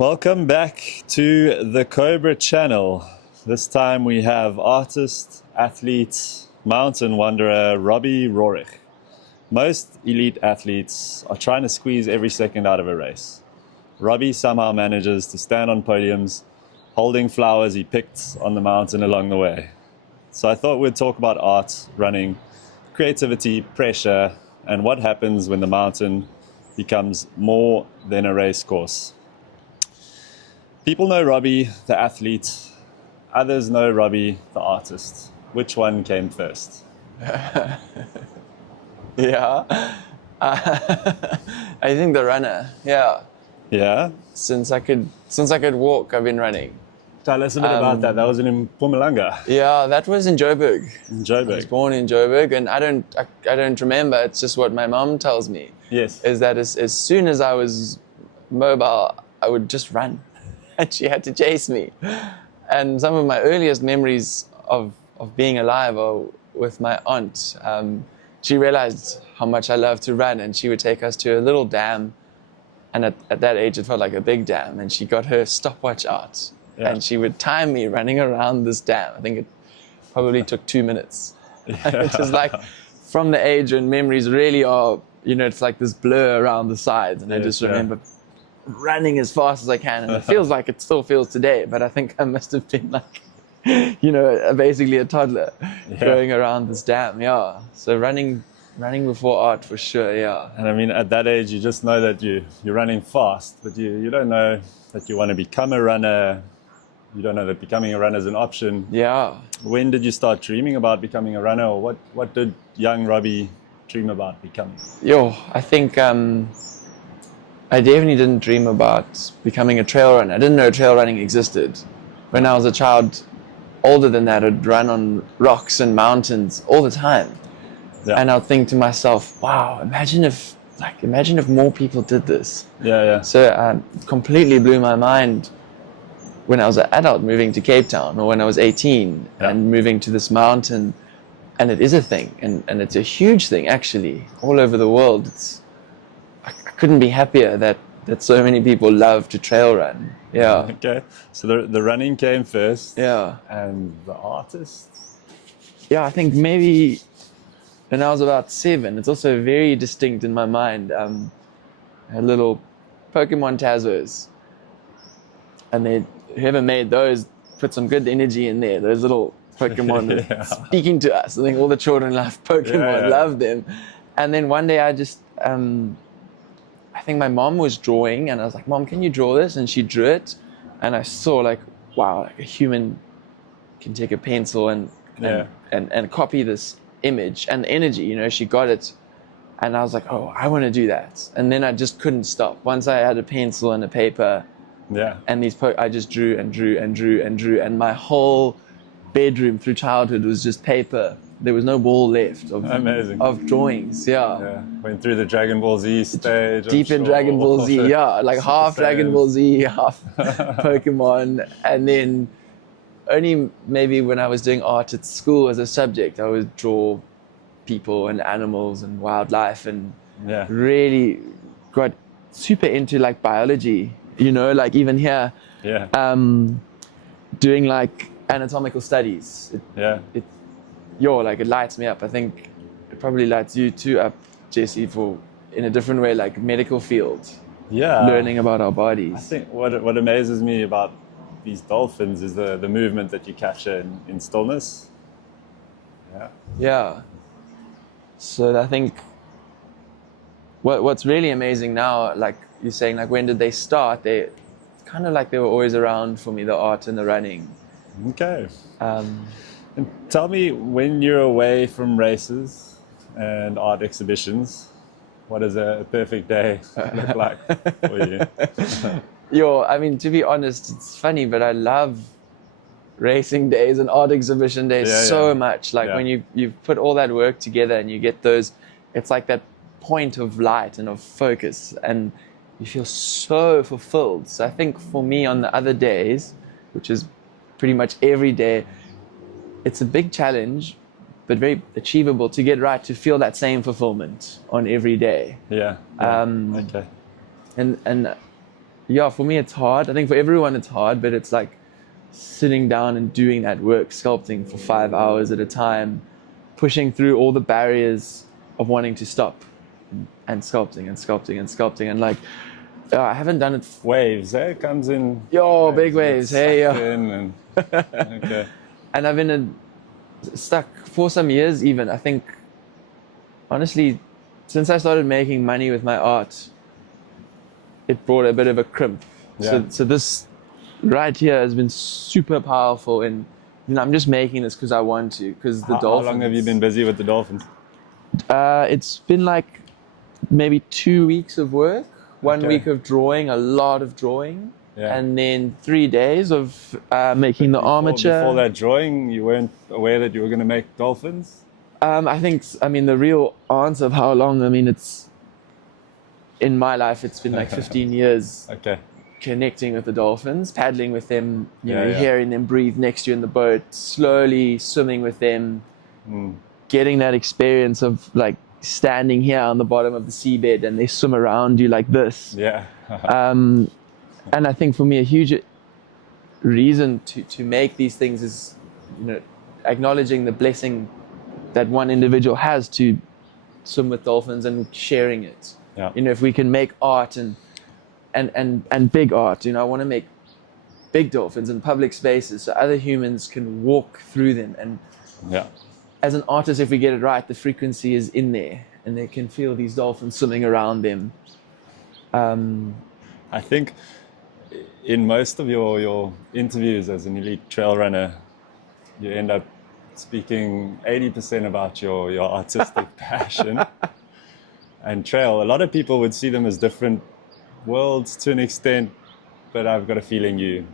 Welcome back to the Cobra channel. This time we have artist, athlete, mountain wanderer Robbie Rorich. Most elite athletes are trying to squeeze every second out of a race. Robbie somehow manages to stand on podiums holding flowers he picked on the mountain along the way. So I thought we'd talk about art, running, creativity, pressure, and what happens when the mountain becomes more than a race course. People know Robbie, the athlete. Others know Robbie, the artist. Which one came first? Yeah, I think the runner. Yeah, Yeah? since I could walk, I've been running. Tell us a bit about that. That was in Mpumalanga, Yeah, that was in Joburg. in I was Joburg. born in Joburg, and I don't remember. It's just what my mom tells me. Yes. Is that as soon as I was mobile, I would just run, and she had to chase me. And some of my earliest memories of being alive are with my aunt. She realized how much I loved to run, and she would take us to a little dam. And at that age, it felt like a big dam. And she got her stopwatch out, and she would time me running around this dam. I think it probably took 2 minutes. It was like from the age when memories really are, it's like this blur around the sides. And I just remember running as fast as I can. And it feels like it still feels today, but I think I must have been like, basically a toddler going around this dam. Yeah. So running before art for sure. Yeah. And I mean, at that age, you just know that you're running fast, but you don't know that you want to become a runner. You don't know that becoming a runner is an option. Yeah. When did you start dreaming about becoming a runner, or what did young Robbie dream about becoming? I think I definitely didn't dream about becoming a trail runner. I didn't know trail running existed. When I was a child, older than that, I'd run on rocks and mountains all the time. Yeah. And I'd think to myself, wow, imagine if more people did this. Yeah. So it completely blew my mind when I was an adult moving to Cape Town, or when I was 18 and moving to this mountain. And it is a thing, and it's a huge thing actually, all over the world. I couldn't be happier that so many people love to trail run. Yeah. Okay. So the running came first. Yeah. And the artist? Yeah, I think maybe when I was about 7, it's also very distinct in my mind. I had little Pokemon Tazos, and whoever made those put some good energy in there. Those little Pokemon speaking to us. I think all the children love Pokemon, love them. And then one day I just, I think my mom was drawing, and I was like, Mom, can you draw this? And she drew it, and I saw like, wow, like a human can take a pencil and copy this image and energy. She got it, and I was like, oh, I want to do that. And then I just couldn't stop. Once I had a pencil and a paper, and I just drew and drew and drew and drew, and my whole bedroom through childhood was just paper. There was no wall left of drawings. Yeah. Went through the Dragon Ball Z stage. Deep in Dragon Ball Z, like half Dragon Ball Z, half Pokemon. And then only maybe when I was doing art at school as a subject, I would draw people and animals and wildlife, and really got super into like biology, like even here, doing like anatomical studies. It lights me up. I think it probably lights you too up, Jesse, in a different way, like medical field. Yeah. Learning about our bodies. I think what amazes me about these dolphins is the movement that you capture in stillness. Yeah. So I think what's really amazing now, like you're saying, like when did they start? They kind of like they were always around for me, the art and the running. Okay. And tell me, when you're away from races and art exhibitions, what does a perfect day look like for you? I mean, to be honest, it's funny, but I love racing days and art exhibition days so much. Like when you've put all that work together and you get those, it's like that point of light and of focus, and you feel so fulfilled. So I think for me on the other days, which is pretty much every day, it's a big challenge, but very achievable to get right, to feel that same fulfillment on every day. Okay. And yeah, for me it's hard. I think for everyone it's hard, but it's like sitting down and doing that work, sculpting for 5 hours at a time, pushing through all the barriers of wanting to stop, and sculpting and sculpting and sculpting, and like I haven't done it. Waves, eh? It comes in. Yo, big waves, hey, yo. And, okay. And I've been stuck for some years even. I think, honestly, since I started making money with my art, it brought a bit of a crimp. Yeah. So this right here has been super powerful, and I'm just making this because I want to, because the dolphins. How long have you been busy with the dolphins? It's been like maybe 2 weeks of work, 1 week of drawing, a lot of drawing, and then 3 days of making the armature. Before that drawing, you weren't aware that you were going to make dolphins? I mean, the real answer of how long, I mean, it's, in my life, it's been like 15 years. Okay. Connecting with the dolphins, paddling with them, you know, hearing them breathe next to you in the boat, slowly swimming with them, getting that experience of like standing here on the bottom of the seabed and they swim around you like this. Yeah. And I think for me, a huge reason to make these things is, you know, acknowledging the blessing that one individual has to swim with dolphins and sharing it. Yeah. You know, if we can make art and big art, you know, I want to make big dolphins in public spaces so other humans can walk through them. And as an artist, if we get it right, the frequency is in there and they can feel these dolphins swimming around them. I think in most of your interviews as an elite trail runner, you end up speaking 80% about your artistic passion and trail. A lot of people would see them as different worlds to an extent, but I've got a feeling you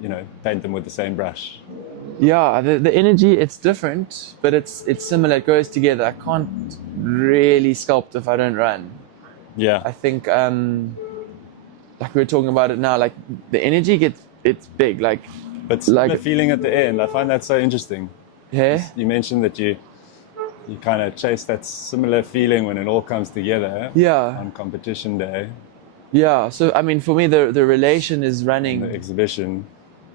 know, paint them with the same brush. Yeah, the energy, it's different, but it's similar. It goes together. I can't really sculpt if I don't run. Yeah. I think, like we were talking about it now, like the energy it's big. Like, but the feeling at the end, I find that so interesting. Yeah. You mentioned that you kind of chase that similar feeling when it all comes together. Yeah. On competition day. Yeah. So I mean, for me, the relation is running. And the exhibition.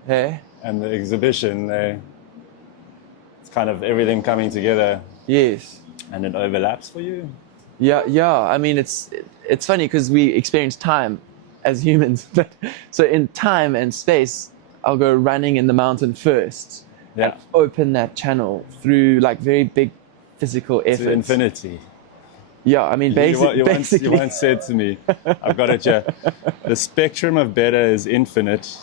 Yeah. And the exhibition, it's kind of everything coming together. Yes. And it overlaps for you. Yeah. I mean, it's funny because we experience time as humans. So in time and space, I'll go running in the mountain first. Yeah. And open that channel through like very big physical efforts. To infinity. Yeah, I mean, basically. You once said to me, I've got it here, the spectrum of better is infinite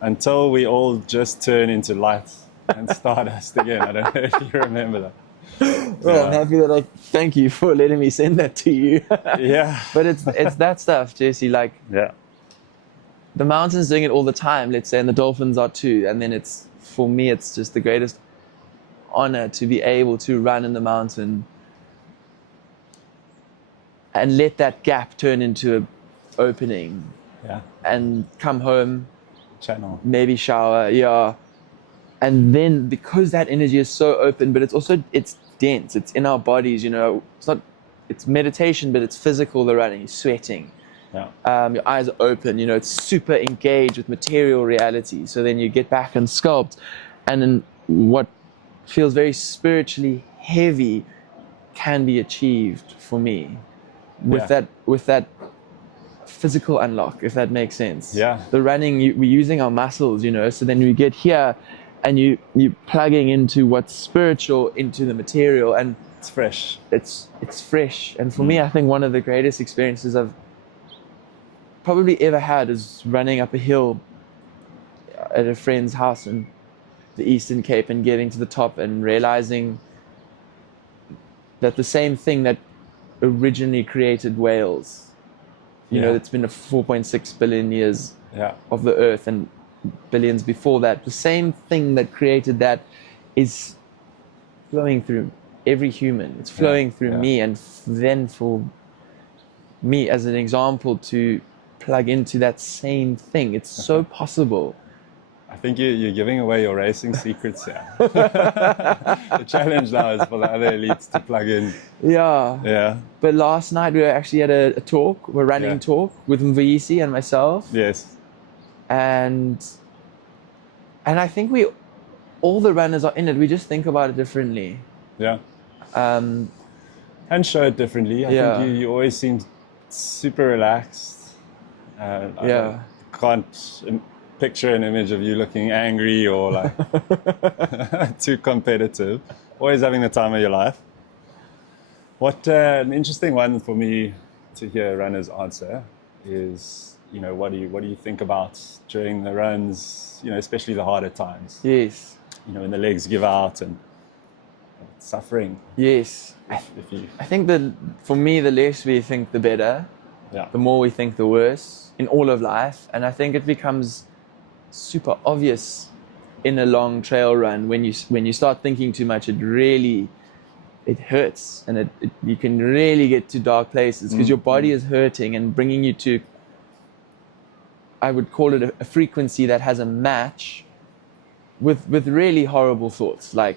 until we all just turn into light and stardust again. I don't know if you remember that. Well, I'm happy that thank you for letting me send that to you. Yeah. But it's that stuff, Jesse, like the mountain's doing it all the time, let's say, and the dolphins are too. And then for me, it's just the greatest honor to be able to run in the mountain and let that gap turn into an opening. Yeah. And come home. Channel. Maybe shower, and then because that energy is so open, but it's dense, it's in our bodies, you know, it's meditation, but it's physical, the running, you're sweating, your eyes are open, you know, it's super engaged with material reality. So then you get back and sculpt, and then what feels very spiritually heavy can be achieved for me with that physical unlock, if that makes sense. Yeah. The running, we're using our muscles, you know, so then we get here and you're plugging into what's spiritual into the material, and it's fresh. It's fresh. And for me, I think one of the greatest experiences I've probably ever had is running up a hill at a friend's house in the Eastern Cape and getting to the top and realizing that the same thing that originally created Wales, you know, it's been a 4.6 billion years of the earth and billions before that. The same thing that created that is flowing through every human. It's flowing through me, and then for me as an example to plug into that same thing, it's so possible. I think you're giving away your racing secrets here. The challenge now is for the other elites to plug in. Yeah. Yeah. But last night we actually had a talk, a running talk with Mvuyisi and myself. Yes. And I think all the runners are in it. We just think about it differently. Yeah. And show it differently. I think you always seem super relaxed. I can't picture an image of you looking angry or like too competitive. Always having the time of your life. What an interesting one for me to hear runners answer is, what do you think about during the runs, especially the harder times? Yes. When the legs give out and suffering. Yes. I think that for me, the less we think, the better. Yeah. The more we think, the worse in all of life. And I think it becomes super obvious in a long trail run when you start thinking too much. It hurts, and you can really get to dark places because your body is hurting and bringing you to, I would call it a frequency that has a match with really horrible thoughts, like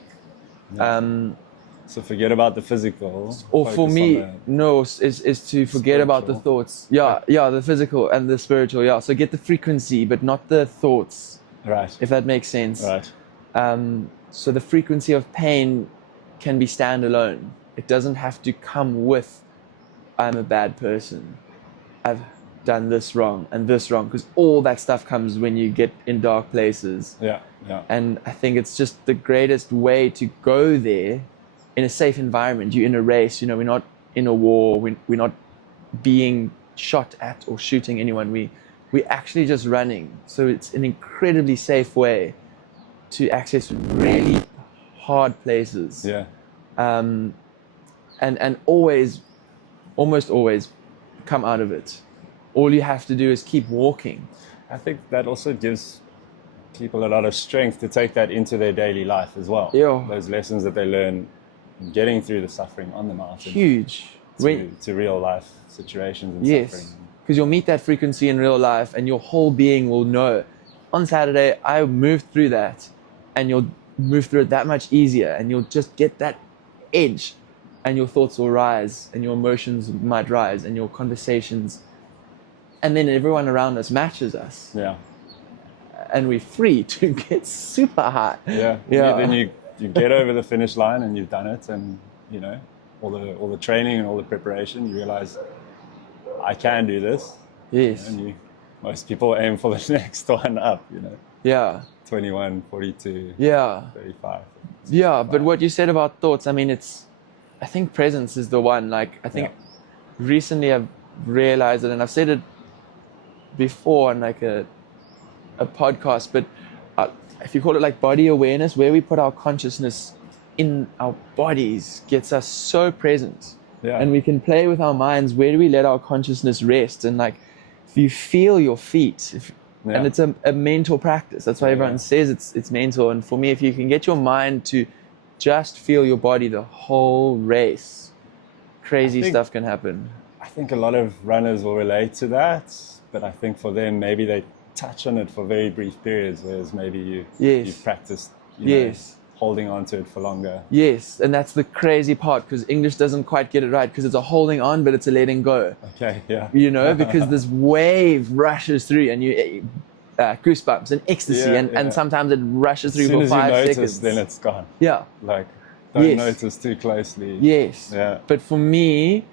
so forget about the physical, or for me is to forget about the thoughts. The physical and the spiritual. So get the frequency but not the thoughts, right? If that makes sense, right? So the frequency of pain can be standalone. It doesn't have to come with, I'm a bad person, I've done this wrong and this wrong, because all that stuff comes when you get in dark places. Yeah. And I think it's just the greatest way to go there in a safe environment. You're in a race, we're not in a war, we're not being shot at or shooting anyone. We're actually just running. So it's an incredibly safe way to access really hard places. Yeah. And almost always come out of it. All you have to do is keep walking. I think that also gives people a lot of strength to take that into their daily life as well. Yeah. Those lessons that they learn getting through the suffering on the mountain. Huge. To real life situations and suffering. Because you'll meet that frequency in real life and your whole being will know, on Saturday I moved through that, and you'll move through it that much easier, and you'll just get that edge, and your thoughts will rise and your emotions might rise and your conversations, and then everyone around us matches us. Yeah. And we're free to get super high. Yeah. Then you get over the finish line and you've done it, and all the training and all the preparation, you realize I can do this. Yes. And most people aim for the next one up, Yeah. 21, 42, 35. Yeah, but what you said about thoughts, I think presence is the one. Like, I think recently I've realized it, and I've said it before on like a podcast, but if you call it like body awareness, where we put our consciousness in our bodies gets us so present. Yeah. And we can play with our minds. Where do we let our consciousness rest? And like, if you feel your feet, and it's a mental practice. That's why everyone says it's mental. And for me, if you can get your mind to just feel your body the whole race, crazy stuff can happen. I think a lot of runners will relate to that, but I think for them, maybe they touch on it for very brief periods, whereas maybe you've practiced holding on to it for longer. Yes, and that's the crazy part, because English doesn't quite get it right, because it's a holding on, but it's a letting go. Okay, yeah. Because this wave rushes through, and you goosebumps and ecstasy, and sometimes it rushes through for 5 seconds. As soon as you notice, then it's gone. Yeah. Like, don't notice too closely. Yes. Yeah. But for me,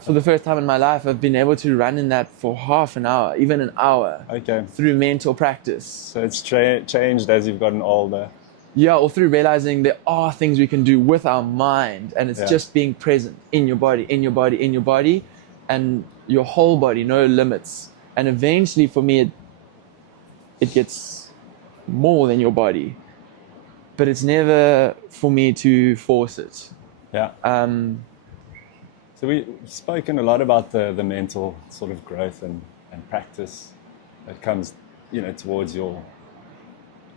for the first time in my life, I've been able to run in that for half an hour, even an hour. Okay. Through mental practice. So it's changed as you've gotten older. Yeah, or through realizing there are things we can do with our mind, and it's just being present in your body, and your whole body, no limits. And eventually, for me, it gets more than your body, but it's never for me to force it. Yeah. So we've spoken a lot about the mental sort of growth and practice that comes, towards your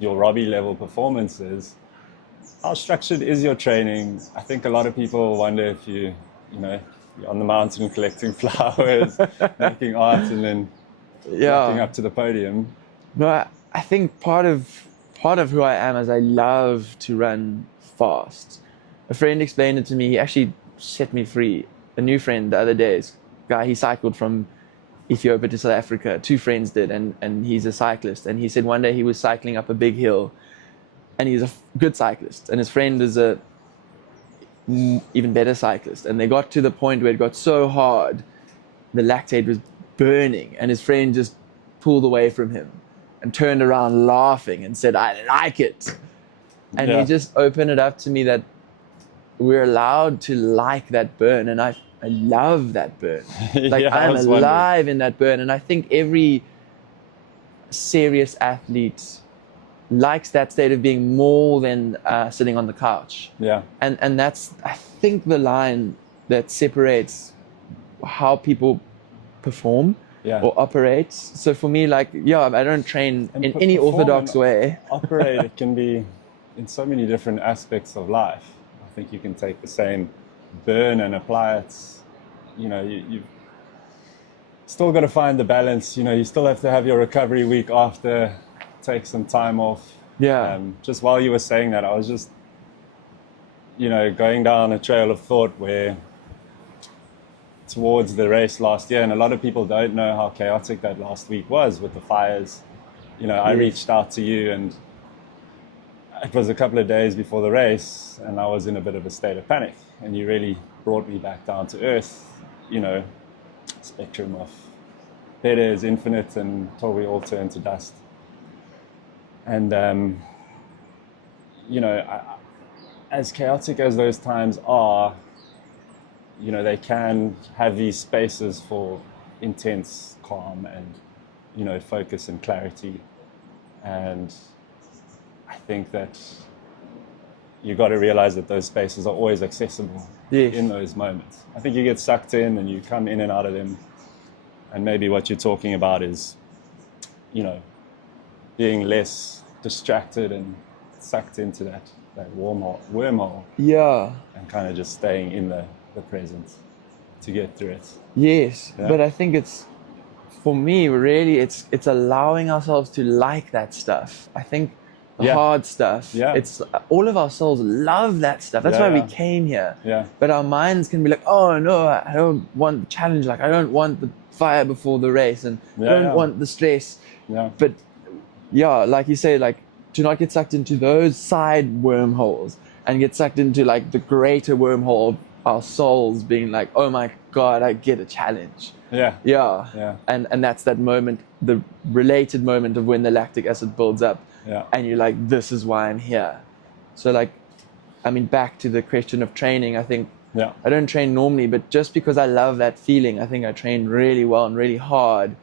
Robbie level performances. How structured is your training? I think a lot of people wonder if you're on the mountain collecting flowers, making art, and then walking up to the podium. No, I think part of who I am is I love to run fast. A friend explained it to me. He actually set me free. A new friend the other day, guy, he cycled from Ethiopia to South Africa. 2 friends did, and he's a cyclist. And he said one day he was cycling up a big hill, and he's a good cyclist, and his friend is a even better cyclist. And they got to the point where it got so hard, the lactate was burning, and his friend just pulled away from him and turned around laughing and said, "I like it." And he just opened it up to me that we're allowed to like that burn, and I love that burn. Like I'm alive in that burn, and I think every serious athlete likes that state of being more than sitting on the couch. Yeah. And that's, I think, the line that separates how people perform or operate. So for me, like, I don't train in any orthodox way. Operate, it can be in so many different aspects of life. I think you can take the same burn and apply it. You know, you've still got to find the balance. You know, you still have to have your recovery week after, take some time off. Yeah. Just while you were saying that, I was just, you know, going down a trail of thought where towards the race last year, and a lot of people don't know how chaotic that last week was with the fires. You know, I reached out to you, and it was a couple of days before the race, and I was in a bit of a state of panic, and you really brought me back down to earth. You know, spectrum of better is infinite, and until we all turn to dust. And you know, as chaotic as those times are, you know, they can have these spaces for intense calm and, you know, focus and clarity. And I think that you got to realize that those spaces are always accessible in those moments. I think you get sucked in and you come in and out of them. And maybe what you're talking about is, you know, being less distracted and sucked into that wormhole. Yeah. And kind of just staying in the present to get through it. Yes. Yeah. But I think it's, for me, really, it's allowing ourselves to like that stuff. I think the hard stuff, it's all of our souls love that stuff. That's why we came here. Yeah. But our minds can be like, oh no, I don't want the challenge. Like I don't want the fire before the race, and I don't want the stress. Yeah. But like you say, like, do not get sucked into those side wormholes and get sucked into like the greater wormhole of our souls being like, oh my God, I get a challenge. Yeah. And that's that moment, the related moment of when the lactic acid builds up. Yeah. And you're like, this is why I'm here. So like, I mean, back to the question of training, I think I don't train normally, but just because I love that feeling, I think I train really well and really hard.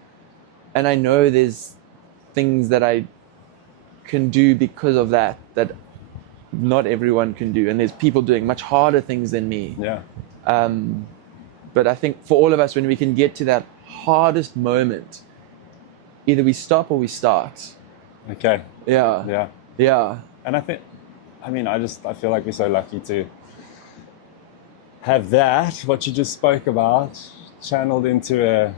And I know there's things that I can do because of that not everyone can do. And there's people doing much harder things than me. Yeah. But I think for all of us, when we can get to that hardest moment, either we stop or we start. Okay. Yeah. And I think, I feel like we're so lucky to have that, what you just spoke about, channeled into a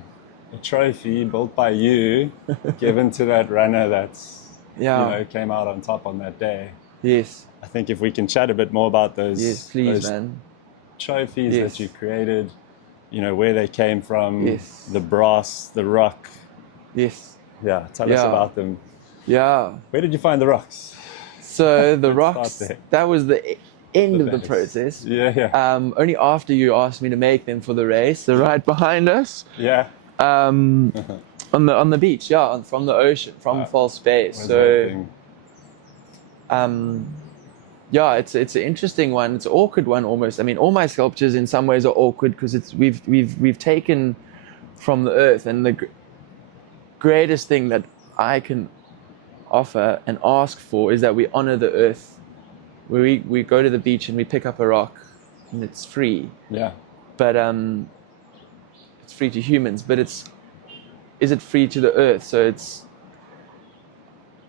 trophy built by you, given to that runner that's, you know, came out on top on that day. Yes. I think if we can chat a bit more about those, man. Trophies that you created, you know, where they came from, the brass, the rock. Yes. Yeah, tell us about them. Yeah. Where did you find the rocks? So the rocks, that was the end of the process. Only after you asked me to make them for the race. They're right behind us. Yeah. On the beach, from the ocean, from False Bay. So it's an interesting one. It's an awkward one almost. I mean, all my sculptures in some ways are awkward because we've taken from the earth, and the greatest thing that I can offer and ask for is that we honor the earth. We go to the beach and we pick up a rock, and it's free. Yeah. But it's free to humans, but is it free to the earth? So it's,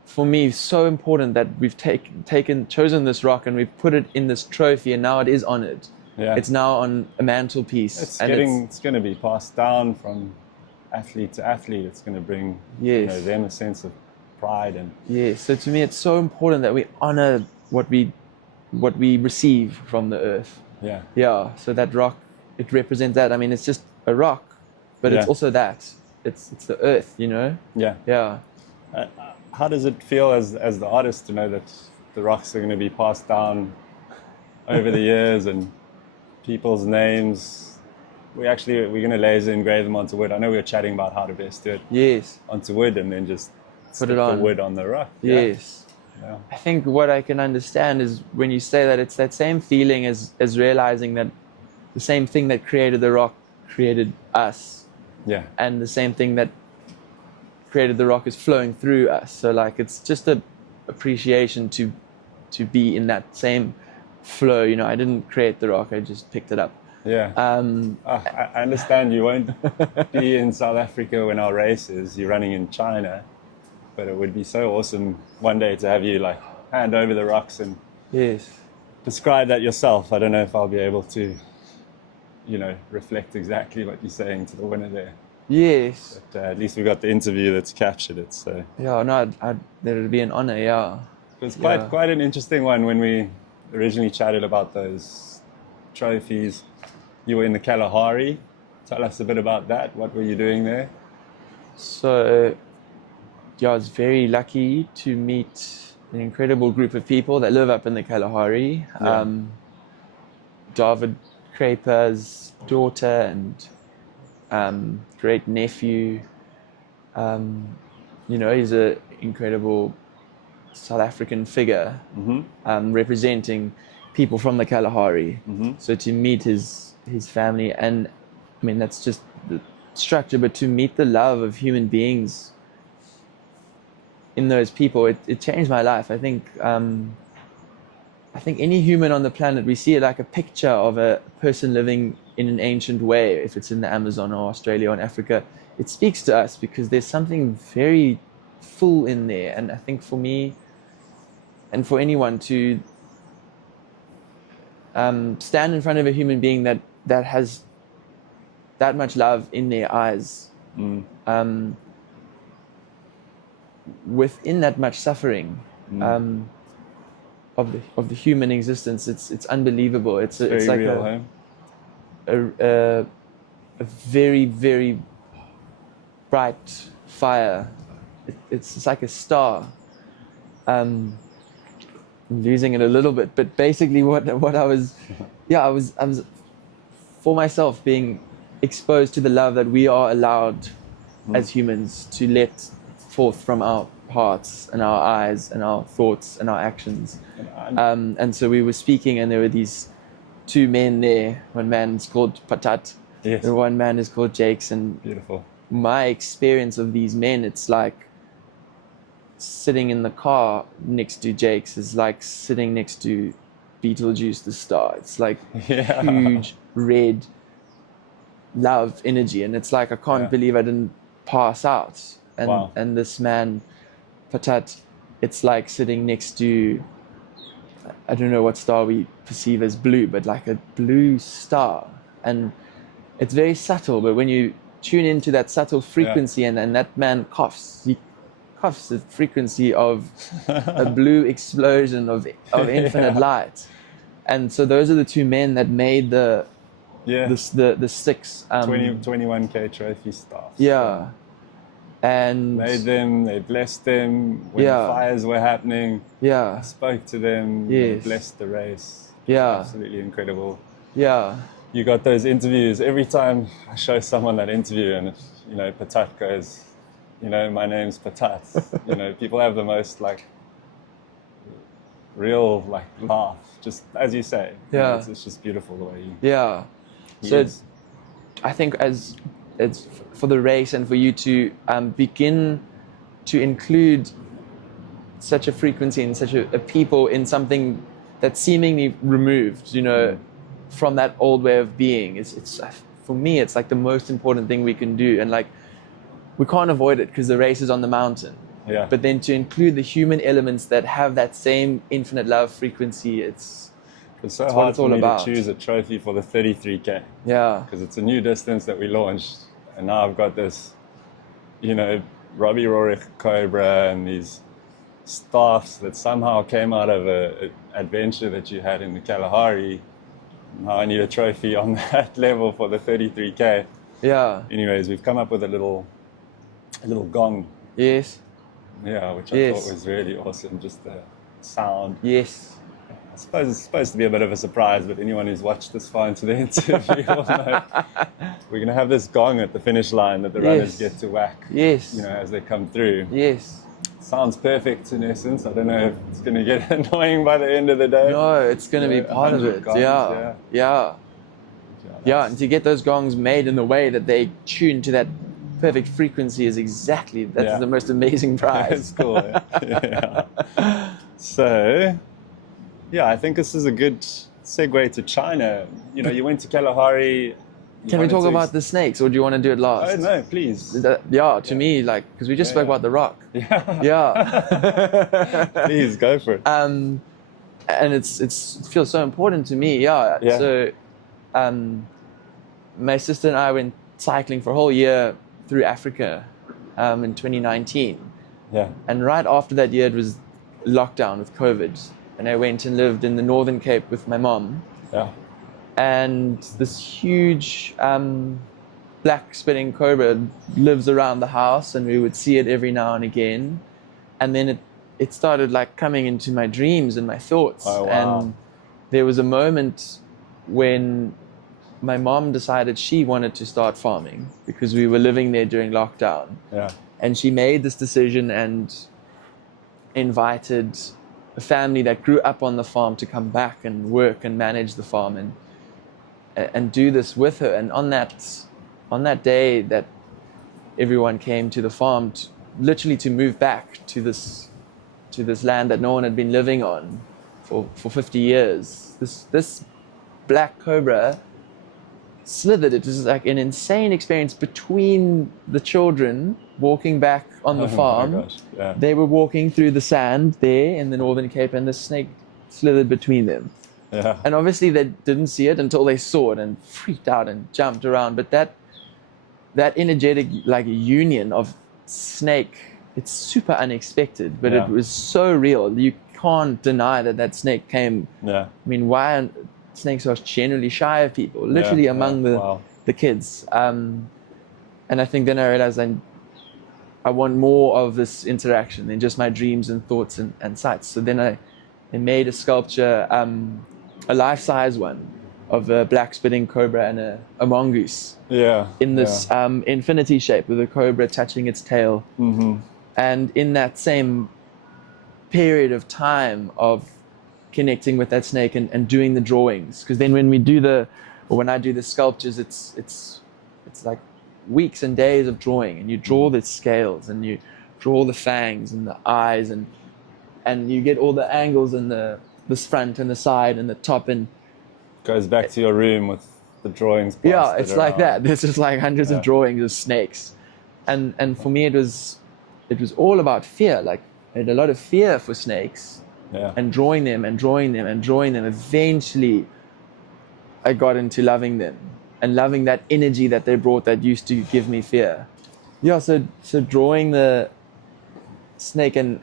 for me, so important that we've chosen this rock and we've put it in this trophy, and now it is honored. Yeah. It's now on a mantelpiece. It's going to be passed down from athlete to athlete. It's going to bring them a sense of pride and Yeah, so to me it's so important that we honor what we receive from the earth. yeah. Yeah, so that rock, it represents that. I mean, it's just a rock, but it's Yeah. also that. It's the earth, you know? Yeah. Yeah. How does it feel as the artist to know that the rocks are going to be passed down over the years and people's names? We're going to laser engrave them onto wood. I know we were chatting about how to best do it Yes. onto wood and then just Put stick it on. the wood on the rock. Yeah. Yes. Yeah. I think what I can understand is when you say that, it's that same feeling as realizing that the same thing that created the rock created us, Yeah. and the same thing that created the rock is flowing through us. So like it's just a appreciation to be in that same flow. You know, I didn't create the rock; I just picked it up. Yeah. I understand you won't be in South Africa when our race is. You're running in China, but it would be so awesome one day to have you like hand over the rocks and Yes. describe that yourself. I don't know if I'll be able to, reflect exactly what you're saying to the winner there. Yes. But at least we got the interview that's captured it. So Yeah. No, that would be an honor. Yeah. it was Yeah. quite an interesting one when we originally chatted about those trophies. You were in the Kalahari. Tell us a bit about that. What were you doing there? So, yeah, I was very lucky to meet an incredible group of people that live up in the Kalahari. Yeah. David Kraper's daughter and great nephew. He's an incredible South African figure, representing people from the Kalahari. So to meet his family, and I mean that's just the structure, but to meet the love of human beings in those people, it changed my life. I think any human on the planet, we see it like a picture of a person living in an ancient way. If it's in the Amazon or Australia or in Africa, it speaks to us because there's something very full in there. And I think for me and for anyone to stand in front of a human being that has that much love in their eyes, within that much suffering, of the human existence, it's unbelievable. It's like real, a very, very bright fire. It's like a star. I'm losing it a little bit, but basically what I was, I was for myself being exposed to the love that we are allowed as humans to let forth from our hearts and our eyes and our thoughts and our actions. And so we were speaking, and there were these two men there. One man is called Patat, Yes. and one man is called Jakes. And Beautiful. my experience of these men, it's like sitting in the car next to Jakes is like sitting next to Beetlejuice the star. It's like huge red love energy, and it's like I can't believe I didn't pass out. And Wow. and this man Patat, it's like sitting next to, I don't know what star we perceive as blue, but like a blue star. And it's very subtle, but when you tune into that subtle frequency, and that man coughs, he coughs the frequency of a blue explosion of infinite light. And so those are the two men that made the six 21K trophy stars. Yeah. And Made them, they blessed them when fires were happening. Yeah. Spoke to them, Yes. blessed the race. Yeah. Absolutely incredible. Yeah. You got those interviews. Every time I show someone that interview and, Patat goes, my name's Patat. People have the most real laugh, just as you say. Yeah. It's just beautiful the way you... Yeah. So I think as it's for the race and for you to begin to include such a frequency and such a people in something that's seemingly removed, from that old way of being. It's for me, it's like the most important thing we can do. And we can't avoid it because the race is on the mountain. Yeah. But then to include the human elements that have that same infinite love frequency, it's so what hard it's for all me about. to choose a trophy for the 33K. Yeah. Because it's a new distance that we launched. And now I've got this, Robbie Rorich Cobra and these staffs that somehow came out of a adventure that you had in the Kalahari. Now I need a trophy on that level for the 33K. Yeah. Anyways, we've come up with a little gong. Yes. Yeah, which I thought was really awesome. Just the sound. Yes. I suppose it's supposed to be a bit of a surprise, but anyone who's watched this far into the interview will know we're going to have this gong at the finish line that the runners get to whack. Yes. As they come through. Yes. Sounds perfect in essence. I don't know if it's going to get annoying by the end of the day. No, it's going to be part of it. Gongs, Yeah. And to get those gongs made in the way that they tune to that perfect frequency is that's the most amazing prize. It's cool. Yeah. So, I think this is a good segue to China. You went to Kalahari. Can we talk about the snakes, or do you want to do it last? Oh, no, please. To me, because we just spoke about the rock. Yeah. Please, go for it. And it feels so important to me. Yeah. So, my sister and I went cycling for a whole year through Africa in 2019. Yeah. And right after that year, it was lockdown with COVID. And I went and lived in the Northern Cape with my mom. Yeah. And this huge black spinning cobra lives around the house, and we would see it every now and again. And then it started coming into my dreams and my thoughts. Oh, wow. And there was a moment when my mom decided she wanted to start farming because we were living there during lockdown. Yeah. And she made this decision and invited a family that grew up on the farm to come back and work and manage the farm and do this with her. And on that day that everyone came to the farm, literally to move back to this land that no one had been living on for 50 years, this black cobra slithered. It was like an insane experience between the children walking back on the farm. My gosh. Yeah. They were walking through the sand there in the Northern Cape, and the snake slithered between them. Yeah. And obviously they didn't see it until they saw it and freaked out and jumped around. But that energetic union of snake, it's super unexpected, but it was so real. You can't deny that snake came. Yeah. I mean, why snakes are generally shy of people, literally among the kids. And I think then I realized I want more of this interaction than just my dreams and thoughts and sights. So then I made a sculpture, a life-size one, of a black spitting cobra and a mongoose. Yeah. In this infinity shape with a cobra touching its tail. Mm-hmm. And in that same period of time of connecting with that snake and doing the drawings, because then when I do the sculptures, it's like weeks and days of drawing, and you draw the scales and you draw the fangs and the eyes and you get all the angles and the front and the side and the top, and goes back to your room with the drawings. Yeah, it's like that. There's just hundreds of drawings of snakes, and for me it was all about fear. I had a lot of fear for snakes. Yeah. And drawing them and drawing them and drawing them. Eventually, I got into loving them and loving that energy that they brought that used to give me fear. Yeah, so drawing the snake and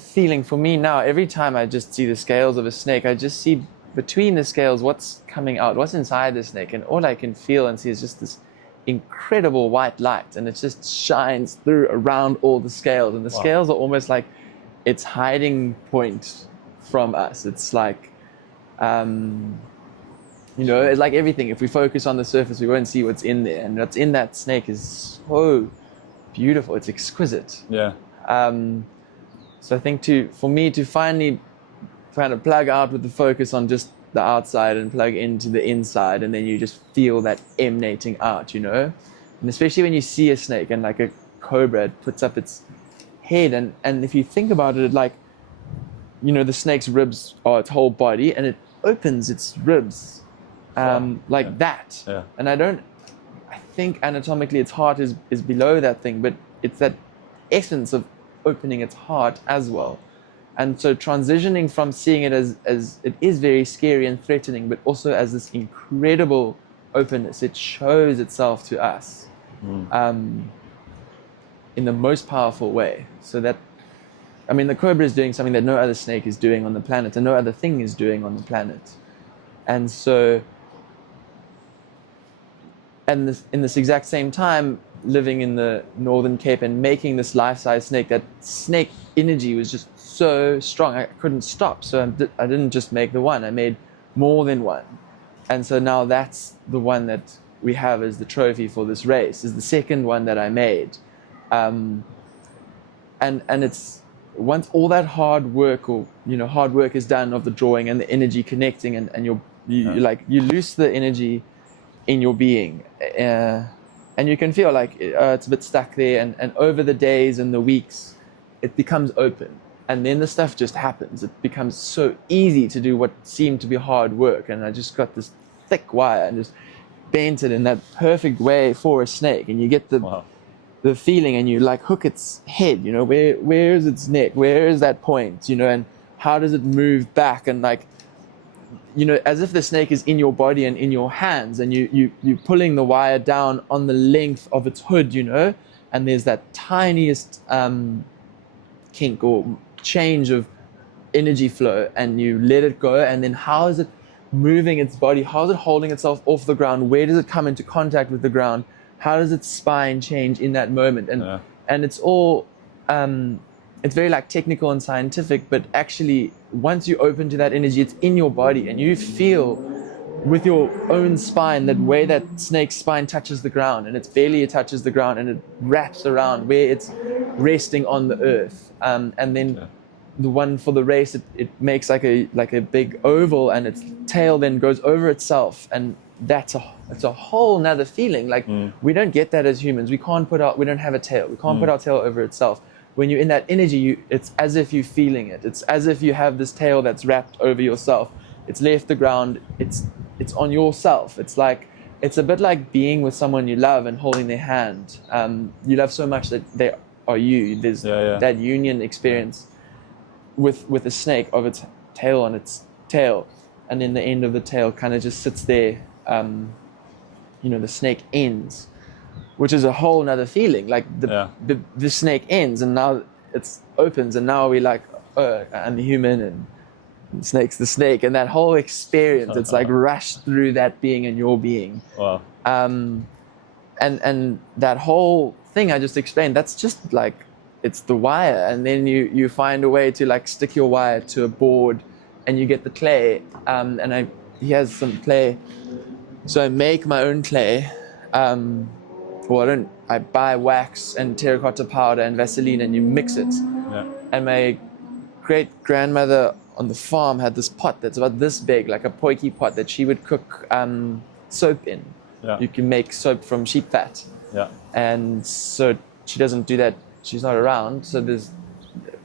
feeling, for me now, every time I just see the scales of a snake, I just see between the scales what's coming out, what's inside the snake, and all I can feel and see is just this incredible white light, and it just shines through around all the scales, and the scales are almost like its hiding point from us. It's like, it's like everything. If we focus on the surface, we won't see what's in there. And what's in that snake is so beautiful. It's exquisite. Yeah. So I think for me to finally kind of plug out with the focus on just the outside and plug into the inside, and then you just feel that emanating out, And especially when you see a snake and like a cobra, it puts up its head, and if you think about it, the snake's ribs are its whole body, and it opens its ribs that. Yeah. And I think anatomically its heart is below that thing, but it's that essence of opening its heart as well. And so transitioning from seeing it as it is very scary and threatening, but also as this incredible openness, it shows itself to us. in the most powerful way. So that, I mean, the cobra is doing something that no other snake is doing on the planet, and no other thing is doing on the planet. And so, and this, in this exact same time, living in the Northern Cape and making this life-size snake, that snake energy was just so strong, I couldn't stop. So I didn't just make the one, I made more than one. And so now that's the one that we have as the trophy for this race, is the second one that I made. And it's, once all that hard work, or hard work is done of the drawing and the energy connecting, and you loose the energy in your being, and you can feel like it's a bit stuck there, and over the days and the weeks it becomes open, and then the stuff just happens. It becomes so easy to do what seemed to be hard work, and I just got this thick wire and just bent it in that perfect way for a snake, and you get the feeling, and you like hook its head, where is its neck, where is that point, and how does it move back, and like, as if the snake is in your body and in your hands, and you're pulling the wire down on the length of its hood, and there's that tiniest kink or change of energy flow, and you let it go, and then how is it moving its body, how is it holding itself off the ground, where does it come into contact with the ground, how does its spine change in that moment, and it's all it's very like technical and scientific, but actually once you open to that energy, it's in your body, and you feel with your own spine that way that snake's spine touches the ground, and its belly touches the ground, and it wraps around where it's resting on the earth, and then the one for the race, it makes like a big oval, and its tail then goes over itself, and it's a whole nother feeling. Like we don't get that as humans. We don't have a tail. We can't put our tail over itself. When you're in that energy, it's as if you're feeling it. It's as if you have this tail that's wrapped over yourself. It's left the ground. It's on yourself. It's a bit like being with someone you love and holding their hand. You love so much that they are you. There's that union experience with a snake, of its tail on its tail, and then the end of the tail kind of just sits there. The snake ends, which is a whole nother feeling. Like the snake ends, and now it opens, and now we're like, oh, I'm the human, and the snake's the snake, and that whole experience, it's like rushed through that being and your being. Wow. And that whole thing I just explained, that's just like, it's the wire, and then you find a way to like stick your wire to a board, and you get the clay, and he has some clay, so I make my own clay. I buy wax and terracotta powder and Vaseline, and you mix it. And my great grandmother on the farm had this pot that's about this big, like a potjie pot, that she would cook soap in. You can make soap from sheep fat. And so she doesn't do that, she's not around, so there's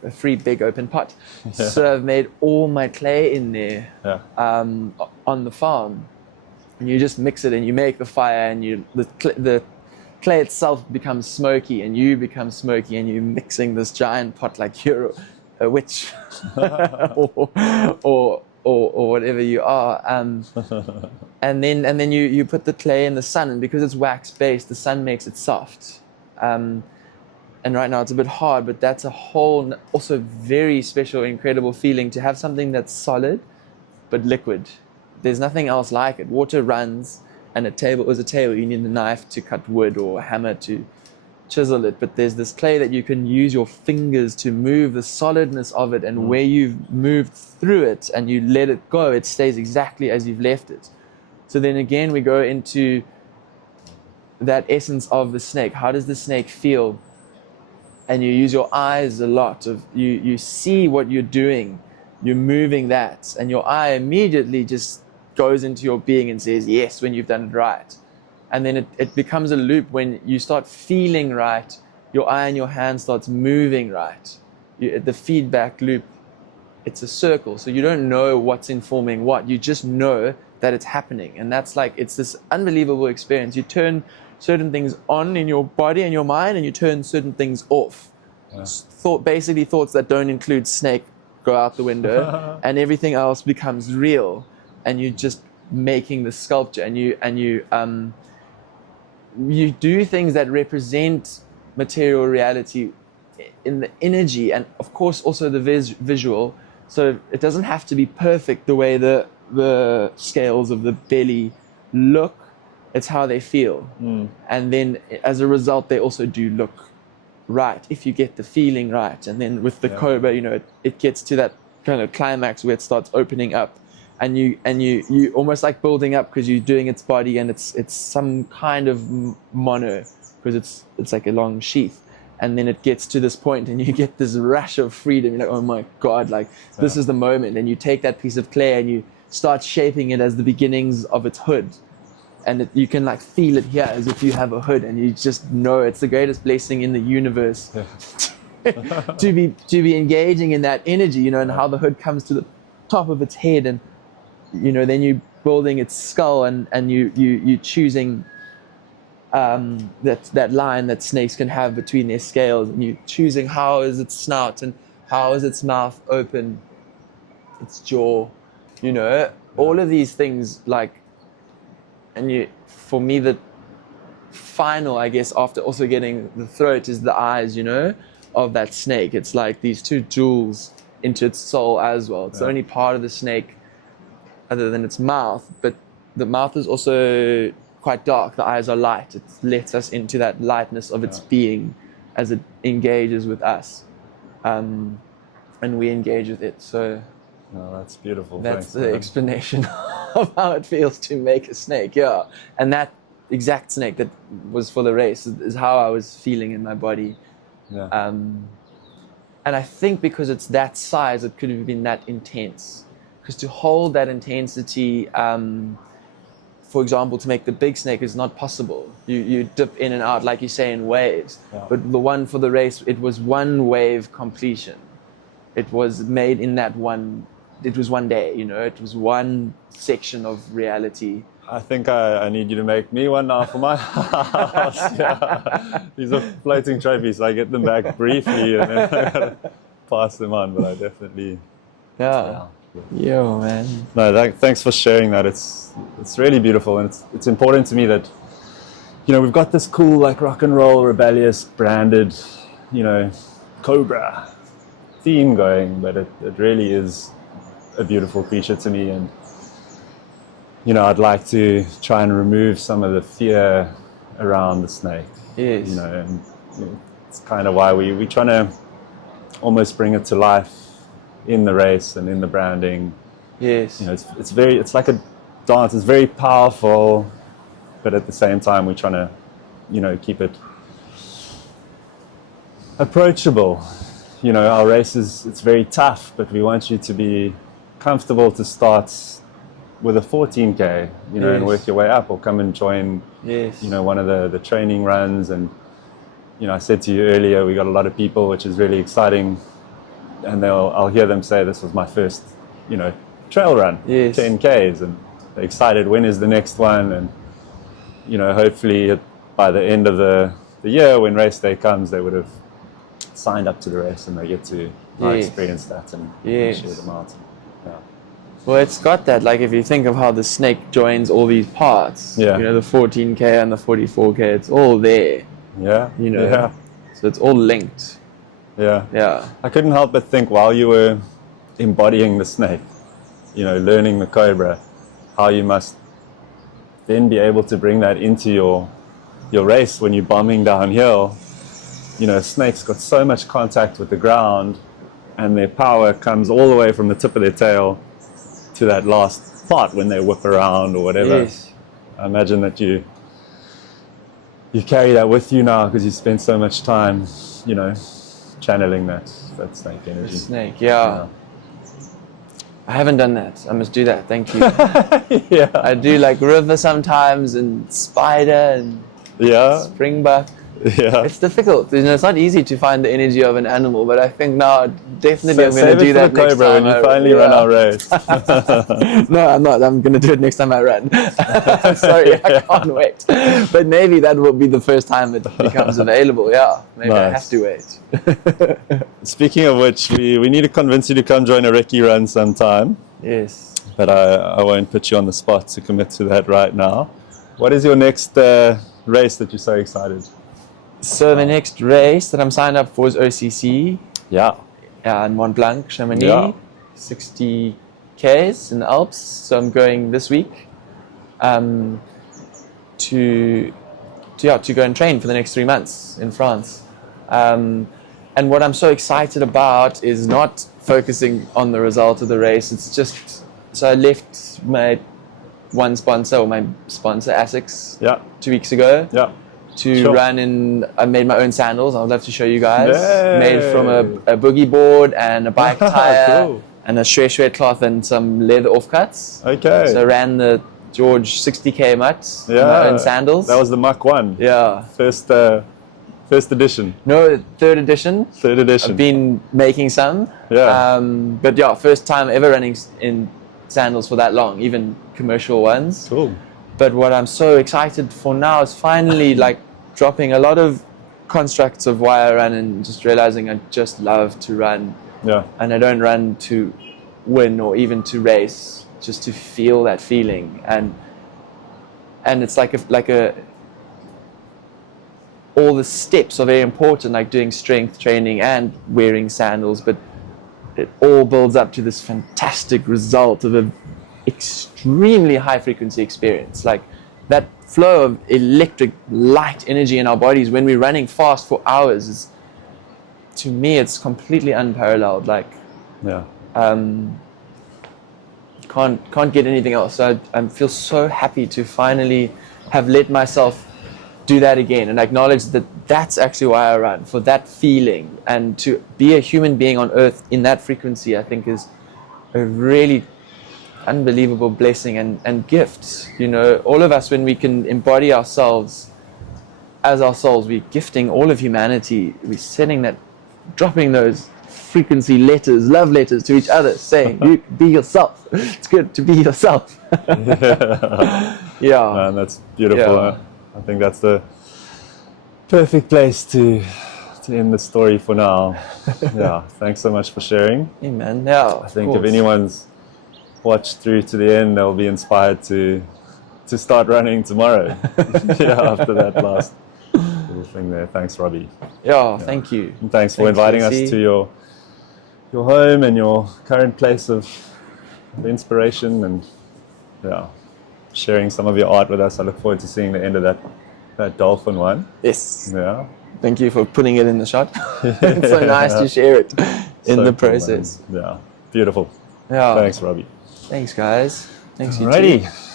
a free big open pot. So I've made all my clay in there on the farm, and you just mix it, and you make the fire, and the clay itself becomes smoky, and you become smoky, and you're mixing this giant pot like you're a witch or whatever you are, and then you put the clay in the sun, and because it's wax based, the sun makes it soft, and right now it's a bit hard, but that's a whole also very special, incredible feeling to have something that's solid but liquid. There's nothing else like it. Water runs, and a table is a table. You need a knife to cut wood or a hammer to chisel it, but there's this clay that you can use your fingers to move the solidness of it, and where you've moved through it and you let it go, it stays exactly as you've left it. So then again we go into that essence of the snake. How does the snake feel? And you use your eyes a lot. You see what you're doing, you're moving that, and your eye immediately just goes into your being and says yes when you've done it right. And then it becomes a loop. When you start feeling right, your eye and your hand starts moving right. The feedback loop, it's a circle. So you don't know what's informing what. You just know that it's happening. And that's like, it's this unbelievable experience. You turn certain things on in your body and your mind, and you turn certain things off. Basically thoughts that don't include snake go out the window, and everything else becomes real. And you're just making the sculpture, and you do things that represent material reality in the energy, and of course also the visual. So it doesn't have to be perfect the way the scales of the belly look. It's how they feel. And then as a result, they also do look right if you get the feeling right. And then with the Cobra, you know, it gets to that kind of climax where it starts opening up, and you almost like building up because you're doing its body, and it's some kind of mono because it's like a long sheath. And then it gets to this point and you get this rush of freedom. You're like, oh my God, like this is the moment. And you take that piece of clay and you start shaping it as the beginnings of its hood. And you can like feel it here as if you have a hood, and you just know it's the greatest blessing in the universe to be engaging in that energy, you know, and how the hood comes to the top of its head, and you know, then you're building its skull, and you choosing that line that snakes can have between their scales, and you're choosing how is its snout and how is its mouth open, its jaw, you know, all of these things, like. And for me, the final, I guess, after also getting the throat is the eyes, you know, of that snake. It's like these two jewels into its soul as well. It's the only part of the snake other than its mouth, but the mouth is also quite dark. The eyes are light. It lets us into that lightness of its being as it engages with us. And we engage with it. So that's beautiful. That's the explanation of how it feels to make a snake, yeah. And that exact snake that was for the race is how I was feeling in my body. Yeah. And I think because it's that size, it could have been that intense. Because to hold that intensity, for example, to make the big snake is not possible. You dip in and out, like you say, in waves. Yeah. But the one for the race, it was one wave completion. It was made in that one. It was one day, you know, it was one section of reality. I think I need you to make me one now for my house. Yeah. These are floating trophies. I get them back briefly and then I gotta pass them on, but I definitely... Yeah. Yo, man. No, thanks for sharing that. It's really beautiful, and it's important to me that, you know, we've got this cool, like, rock and roll, rebellious, branded, you know, Cobra theme going, but it really is a beautiful creature to me. And you know, I'd like to try and remove some of the fear around the snake. Yes. You know, and you know, it's kind of why we trying to almost bring it to life in the race and in the branding. Yes. You know, it's like a dance. It's very powerful, but at the same time we're trying to, you know, keep it approachable. You know, our race it's very tough, but we want you to be comfortable to start with a 14K, you know, and work your way up, or come and join, you know, one of the training runs. And, you know, I said to you earlier, we got a lot of people, which is really exciting. And I'll hear them say, this was my first, you know, trail run, 10Ks, and they're excited, when is the next one? And, you know, hopefully by the end of the year, when race day comes, they would have signed up to the race and they get to experience that and share them out. Yeah. Well, it's got that, like, if you think of how the snake joins all these parts, you know, the 14K and the 44K, it's all there. Yeah. You know, so it's all linked. Yeah. Yeah. I couldn't help but think, while you were embodying the snake, you know, learning the Cobra, how you must then be able to bring that into your race when you're bombing downhill. You know, snakes got so much contact with the ground, and their power comes all the way from the tip of their tail to that last part when they whip around or whatever. Yes. I imagine that you carry that with you now, because you spend so much time, you know, channeling that snake energy. The snake, yeah. I haven't done that. I must do that. Thank you. Yeah. I do like river sometimes, and spider and springbuck. Yeah. It's difficult. You know, it's not easy to find the energy of an animal, but I think now definitely I'm going to do that next Cobra time. When you finally run our race. No, I'm not. I'm going to do it next time I run. Sorry, I can't wait. But maybe that will be the first time it becomes available. Yeah, maybe I have to wait. Speaking of which, we need to convince you to come join a recce run sometime. Yes. But I won't put you on the spot to commit to that right now. What is your next race that you're so excited? So the next race that I'm signed up for is OCC Yeah. in Mont Blanc, Chamonix, Yeah. 60 Ks in the Alps. So I'm going this week to go and train for the next 3 months in France. And what I'm so excited about is not focusing on the result of the race. It's just, so I left my sponsor, ASICS, Yeah. 2 weeks ago. Yeah. To Sure. run in, I made my own sandals. I'd love to show you guys. Yay. Made from a boogie board and a bike tire Cool. and a shred cloth and some leather offcuts. Okay. So I ran the George 60K mutts in Yeah. my own sandals. That was the Mach 1. Yeah. First edition. No, third edition. Third edition. I've been making some. Yeah. But yeah, first time ever running in sandals for that long, even commercial ones. Cool. But what I'm so excited for now is finally like dropping a lot of constructs of why I run and just realizing I just love to run. Yeah. And I don't run to win or even to race, just to feel that feeling. And it's like all the steps are very important, like doing strength training and wearing sandals, but it all builds up to this fantastic result of an extremely high frequency experience. Like that flow of electric light energy in our bodies when we're running fast for hours is, to me, it's completely unparalleled. Like, Yeah. can't get anything else. So I feel so happy to finally have let myself do that again and acknowledge that that's actually why I run, for that feeling. And to be a human being on earth in that frequency, I think is a really unbelievable blessing and gift. You know, all of us, when we can embody ourselves as our souls, we're gifting all of humanity. We're sending that, dropping those frequency letters, love letters to each other, saying, you be yourself. It's good to be yourself. Yeah. Man, that's beautiful. Yeah. I think that's the perfect place to end the story for now. Yeah. Thanks so much for sharing. Hey man, yeah. I think if anyone's watched through to the end, they'll be inspired to start running tomorrow. Yeah, after that last little thing there. Thanks, Robbie. Yeah, thank you. And thanks for inviting us Lucy. to your home and your current place of inspiration, and sharing some of your art with us. I look forward to seeing the end of that dolphin one. Yes. Yeah. Thank you for putting it in the shot. It's so nice to share it in So the cool, man. process. Yeah. Beautiful. Yeah. Thanks, Robbie. Thanks, guys. Thanks, you too. Alrighty.